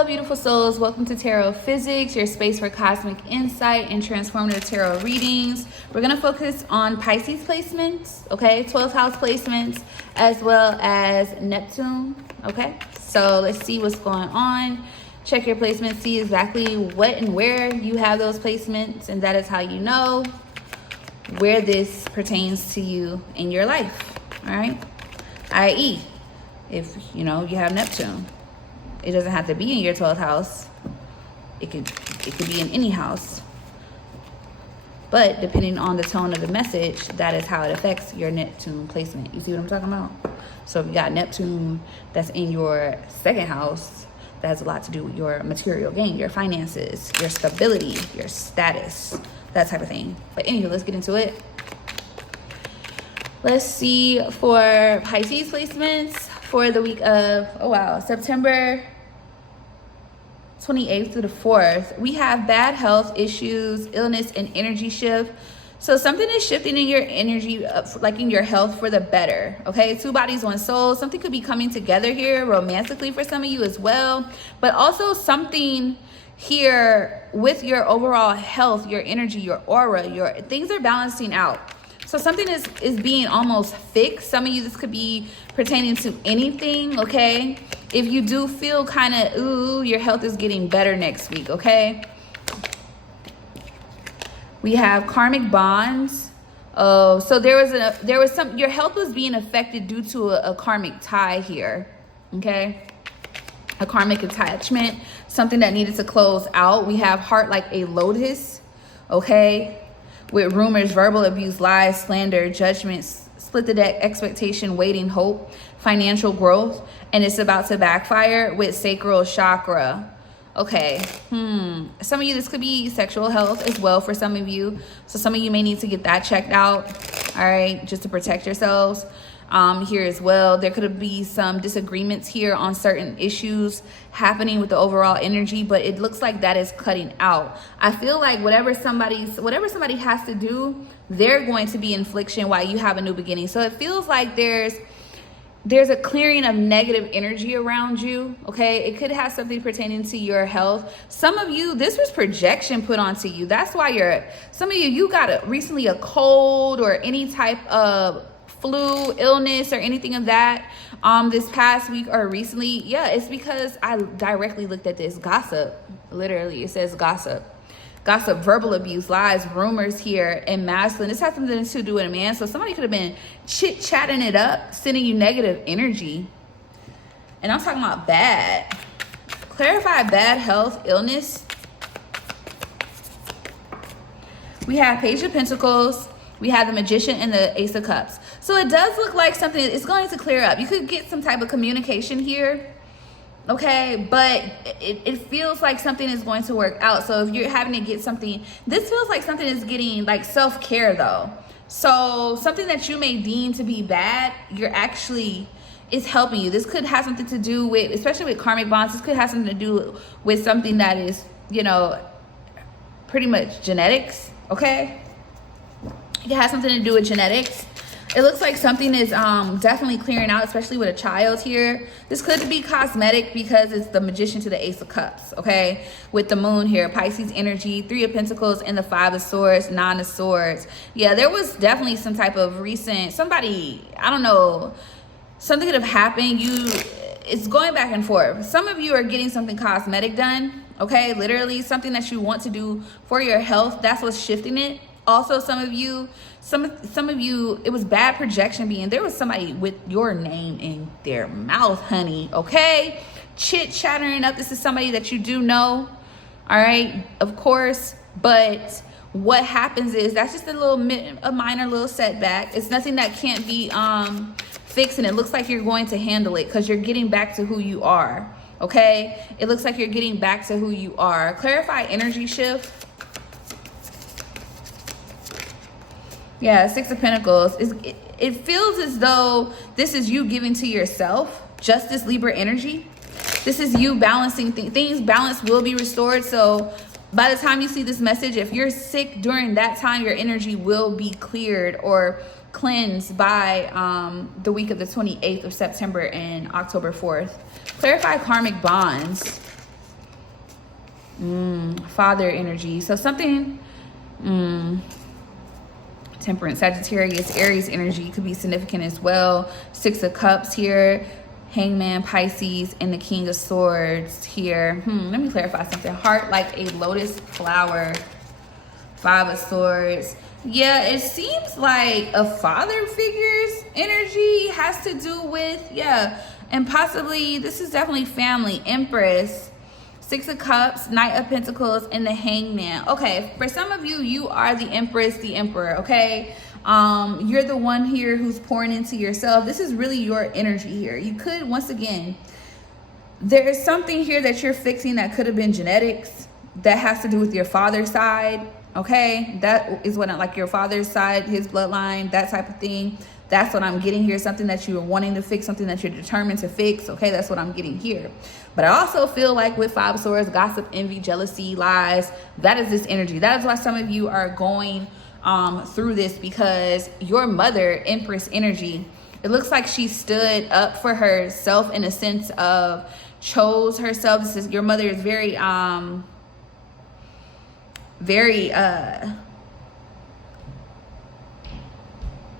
Hello, beautiful souls. Welcome to Tarophysics, your space for cosmic insight and transformative tarot readings. We're going to focus on Pisces placements, okay? 12th house placements, as well as Neptune, okay? So let's see what's going on. Check your placements, see exactly what and where you have those placements, and that is how you know where this pertains to you in your life, all right? I.e., if, you have Neptune. It doesn't have to be in your 12th house. It could be in any house. But depending on the tone of the message, that is how it affects your Neptune placement. You see what I'm talking about? So if you got Neptune that's in your second house, that has a lot to do with your material gain, your finances, your stability, your status, that type of thing. But anyway, let's get into it. Let's see for Pisces placements for the week of, September 28th through the 4th. We have bad health issues, illness, and energy shift. So something is shifting in your energy, like in your health for the better, okay? Two bodies, one soul. Something could be coming together here romantically for some of you as well. But also something here with your overall health, your energy, your aura, your things are balancing out. So something is being almost fixed. Some of you, this could be pertaining to anything, okay? If you do feel kind of, your health is getting better next week, okay? We have karmic bonds. Oh, so there was some, your health was being affected due to a karmic tie here, okay? A karmic attachment, something that needed to close out. We have heart like a lotus, okay? With rumors, verbal abuse, lies, slander, judgments, split the deck, expectation, waiting, hope, financial growth, and it's about to backfire with sacral chakra. Okay, some of you, this could be sexual health as well for some of you. So some of you may need to get that checked out, all right, just to protect yourselves. Here as well, there could be some disagreements here on certain issues happening with the overall energy, but it looks like that is cutting out. I feel like whatever somebody has to do, they're going to be infliction while you have a new beginning. So it feels like there's a clearing of negative energy around you, okay? It could have something pertaining to your health. Some of you, this was projection put onto you. That's why some of you got recently a cold or any type of flu, illness, or anything of that this past week or recently. Yeah, it's because I directly looked at this. Gossip, literally, it says gossip. Gossip, verbal abuse, lies, rumors here, and masculine. This has something to do with a man. So somebody could have been chit-chatting it up, sending you negative energy. And I'm talking about bad. Clarify bad health, illness. We have Page of Pentacles. We have the Magician and the Ace of Cups. So it does look like something is going to clear up. You could get some type of communication here, okay? But it feels like something is going to work out. So if you're having to get something, this feels like something is getting like self-care though. So something that you may deem to be bad, it's helping you. This could have something to do with, especially with karmic bonds, this could have something to do with something that is, pretty much genetics, okay? It has something to do with genetics. It looks like something is definitely clearing out, especially with a child here. This could be cosmetic because it's the Magician to the Ace of Cups, okay? With the moon here, Pisces energy, 3 of Pentacles, and the 5 of Swords, 9 of Swords. Yeah, there was definitely some type of recent, something could have happened. It's going back and forth. Some of you are getting something cosmetic done, okay? Literally something that you want to do for your health. That's what's shifting it. Also, some of you, it was bad projection there was somebody with your name in their mouth, honey, okay? Chit-chattering up. This is somebody that you do know, all right? Of course, but what happens is that's just a minor little setback. It's nothing that can't be fixed, and it looks like you're going to handle it because you're getting back to who you are, okay? It looks like you're getting back to who you are. Clarify energy shift. Yeah, 6 of Pentacles. It feels as though this is you giving to yourself. Justice, Libra energy. This is you balancing things. Balance will be restored. So by the time you see this message, if you're sick during that time, your energy will be cleared or cleansed by the week of the 28th of September and October 4th. Clarify karmic bonds. Father energy. So something, Temperance, Sagittarius, Aries energy could be significant as well. 6 of Cups here, Hangman, Pisces, and the King of Swords here. Let me clarify something. Heart like a lotus flower. 5 of Swords. Yeah, it seems like a father figure's energy has to do with, and possibly this is definitely family. Empress, 6 of Cups, Knight of Pentacles, and the Hangman. Okay, for some of you, you are the Empress, the Emperor, okay? You're the one here who's pouring into yourself. This is really your energy here. You could, once again, there is something here that you're fixing that could have been genetics that has to do with your father's side, okay? That is what, like your father's side, his bloodline, that type of thing. That's what I'm getting here. Something that you are wanting to fix, something that you're determined to fix. Okay, that's what I'm getting here. But I also feel like with 5 of Swords, gossip, envy, jealousy, lies, that is this energy. That is why some of you are going through this, because your mother, Empress energy, it looks like she stood up for herself in a sense of chose herself. This is, your mother is very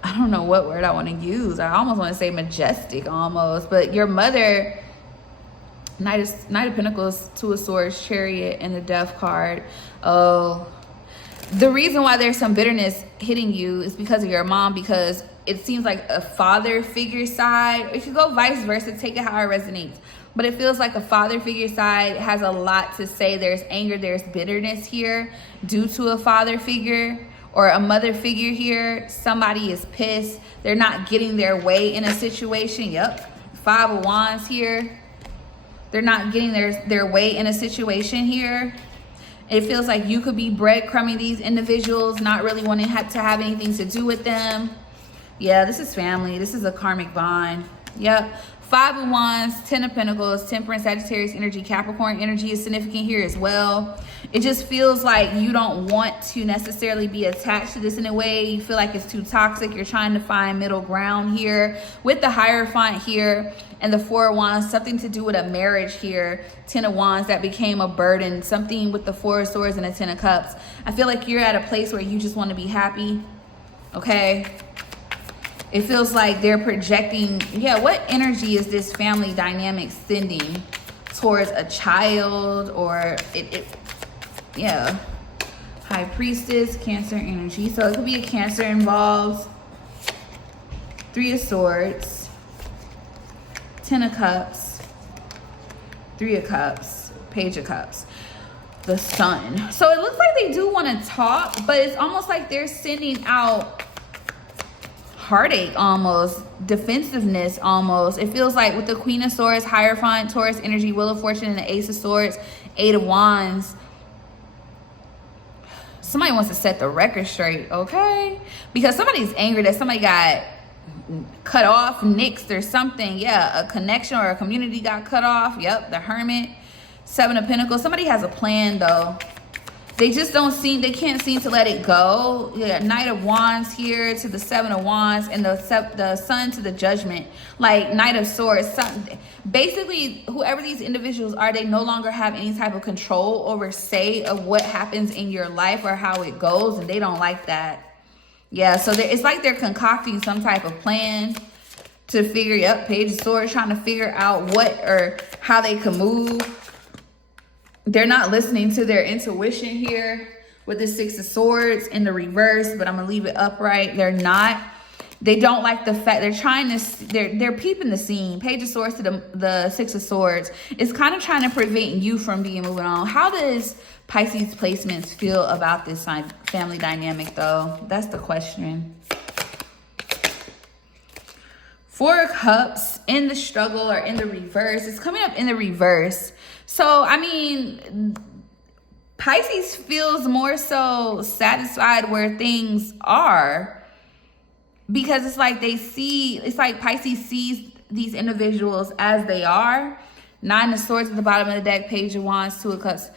I don't know what word I want to use. I almost want to say majestic almost. But your mother, Knight of Pentacles, 2 of Swords, Chariot, and the Death card. Oh, the reason why there's some bitterness hitting you is because of your mom, because it seems like a father figure side. It could go vice versa. Take it how it resonates. But it feels like a father figure side has a lot to say. There's anger, there's bitterness here due to a father figure or a mother figure here. Somebody is pissed. They're not getting their way in a situation. Yep. 5 of Wands here. They're not getting their way in a situation here. It feels like you could be breadcrumbing these individuals, not really wanting to have anything to do with them. Yeah, this is family. This is a karmic bond. Yep. 5 of Wands, 10 of Pentacles, Temperance, Sagittarius energy, Capricorn energy is significant here as well. It just feels like you don't want to necessarily be attached to this in a way. You feel like it's too toxic. You're trying to find middle ground here. With the Hierophant here and the 4 of Wands, something to do with a marriage here. 10 of Wands that became a burden. Something with the 4 of Swords and the 10 of Cups. I feel like you're at a place where you just want to be happy. Okay? It feels like they're projecting, what energy is this family dynamic sending towards a child or High Priestess, Cancer energy. So it could be a Cancer involved. 3 of Swords, 10 of Cups, 3 of Cups, Page of Cups, the Sun. So it looks like they do want to talk, but it's almost like they're sending out heartache almost, defensiveness almost. It feels like with the Queen of Swords, Hierophant, Taurus energy, Wheel of Fortune, and the Ace of Swords, 8 of Wands. Somebody wants to set the record straight, okay? Because somebody's angry that somebody got cut off, nixed or something. Yeah, a connection or a community got cut off. Yep, the Hermit, 7 of Pentacles. Somebody has a plan though. They just they can't seem to let it go. Yeah, Knight of Wands here to the 7 of Wands and the Sun to the Judgment. Like Knight of Swords. Basically, whoever these individuals are, they no longer have any type of control over say of what happens in your life or how it goes. And they don't like that. Yeah, so it's like they're concocting some type of plan to figure, Page of Swords, trying to figure out what or how they can move. They're not listening to their intuition here with the 6 of Swords in the reverse, but I'm going to leave it upright. They're not. They don't like the fact they're trying to, they're peeping the scene. Page of Swords to the 6 of Swords. It's kind of trying to prevent you from moving on. How does Pisces placements feel about this family dynamic though? That's the question. 4 of Cups in the struggle or in the reverse. It's coming up in the reverse. So, I mean, Pisces feels more so satisfied where things are because it's like it's like Pisces sees these individuals as they are. 9 of Swords at the bottom of the deck, Page of Wands, 2 of Cups,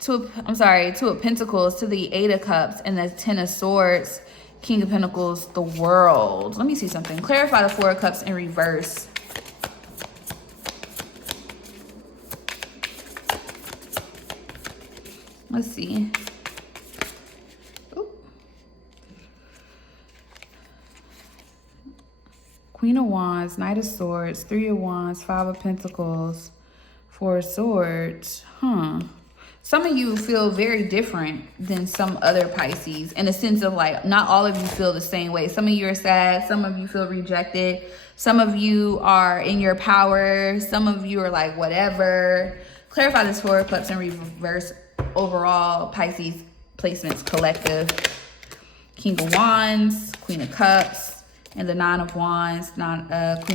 2 of Pentacles to the 8 of Cups and the 10 of Swords, King of Pentacles, the World. Let me see something. Clarify the 4 of Cups in reverse. Let's see. Ooh. Queen of Wands, Knight of Swords, Three of Wands, Five of Pentacles, Four of Swords. Some of you feel very different than some other Pisces in a sense of like, not all of you feel the same way. Some of you are sad. Some of you feel rejected. Some of you are in your power. Some of you are like, whatever. Clarify this Four of Cups in reverse overall Pisces placements collective. King of Wands, Queen of Cups, and the Nine of Wands, Queen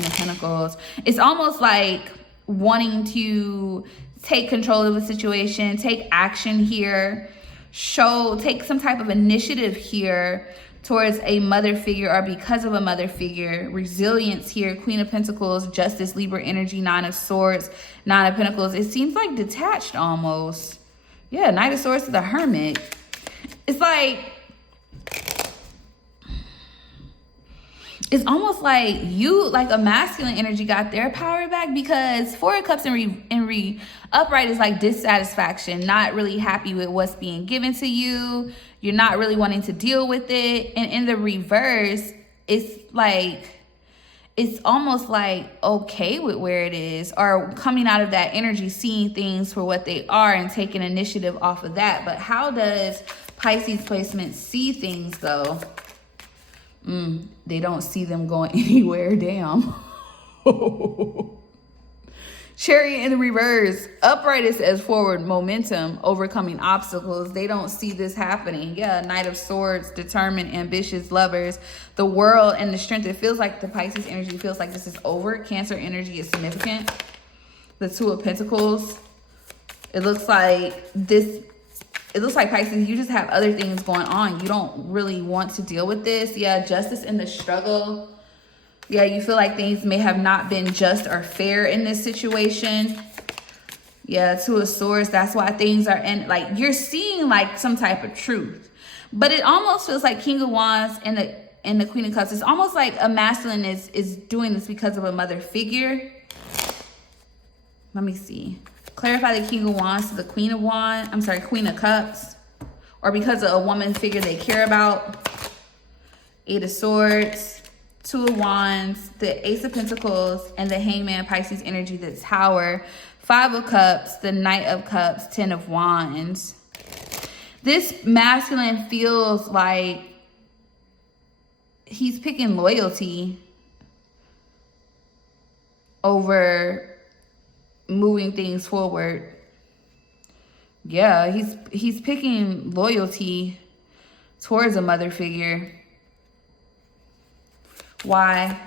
of Pentacles. It's almost like wanting to take control of the situation, take action here, take some type of initiative here towards a mother figure or because of a mother figure. Resilience here, Queen of Pentacles, Justice, Libra energy, Nine of Swords, Nine of Pentacles. It seems like detached almost. Yeah, Knight of Swords to the Hermit. It's like, it's almost like you, like a masculine energy got their power back, because Four of Cups in upright is like dissatisfaction, not really happy with what's being given to you. You're not really wanting to deal with it. And in the reverse, it's like, it's almost like okay with where it is, or coming out of that energy, seeing things for what they are and taking initiative off of that. But how does Pisces placement see things though? They don't see them going anywhere. Damn. Chariot in the reverse. Upright, it says forward momentum, overcoming obstacles. They don't see this happening. Yeah, Knight of Swords, determined, ambitious lovers. The world and the strength. It feels like the Pisces energy feels like this is over. Cancer energy is significant. The Two of Pentacles. It looks like this. It looks like Pisces, you just have other things going on. You don't really want to deal with this. Yeah, Justice in the struggle. Yeah, you feel like things may have not been just or fair in this situation. Yeah, Two of Swords. That's why things are in, like, you're seeing like some type of truth. But it almost feels like King of Wands and the Queen of Cups. It's almost like a masculine is doing this because of a mother figure. Let me see. Clarify the King of Wands to the Queen of Cups. Or because of a woman figure they care about. Eight of Swords, Two of Wands, the Ace of Pentacles, and the Hangman, Pisces energy, the Tower. Five of Cups, the Knight of Cups, Ten of Wands. This masculine feels like he's picking loyalty over moving things forward. Yeah, he's picking loyalty towards a mother figure. Why?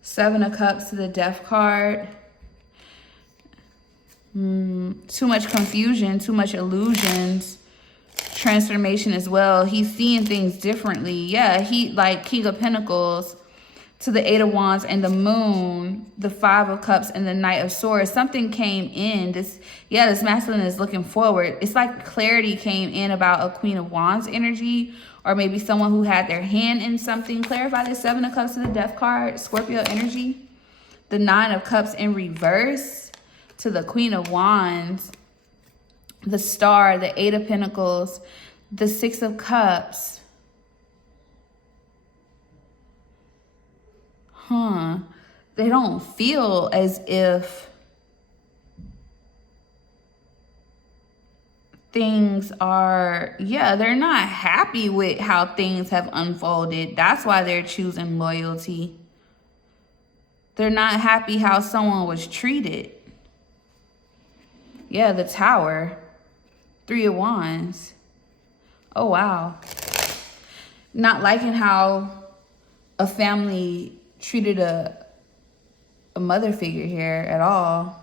Seven of Cups to the Death card. Too much confusion, too much illusions. Transformation as well. He's seeing things differently. Yeah, he like King of Pentacles to the Eight of Wands and the Moon, the Five of Cups and the Knight of Swords. Something came in. This masculine is looking forward. It's like clarity came in about a Queen of Wands energy, or maybe someone who had their hand in something. Clarify the Seven of Cups to the Death card, Scorpio energy. The Nine of Cups in reverse to the Queen of Wands, the Star, the Eight of Pentacles, the Six of Cups. They don't feel as if things are, they're not happy with how things have unfolded. That's why they're choosing loyalty. They're not happy how someone was treated. Yeah, the Tower. Three of Wands. Oh, wow. Not liking how a family treated a mother figure here at all.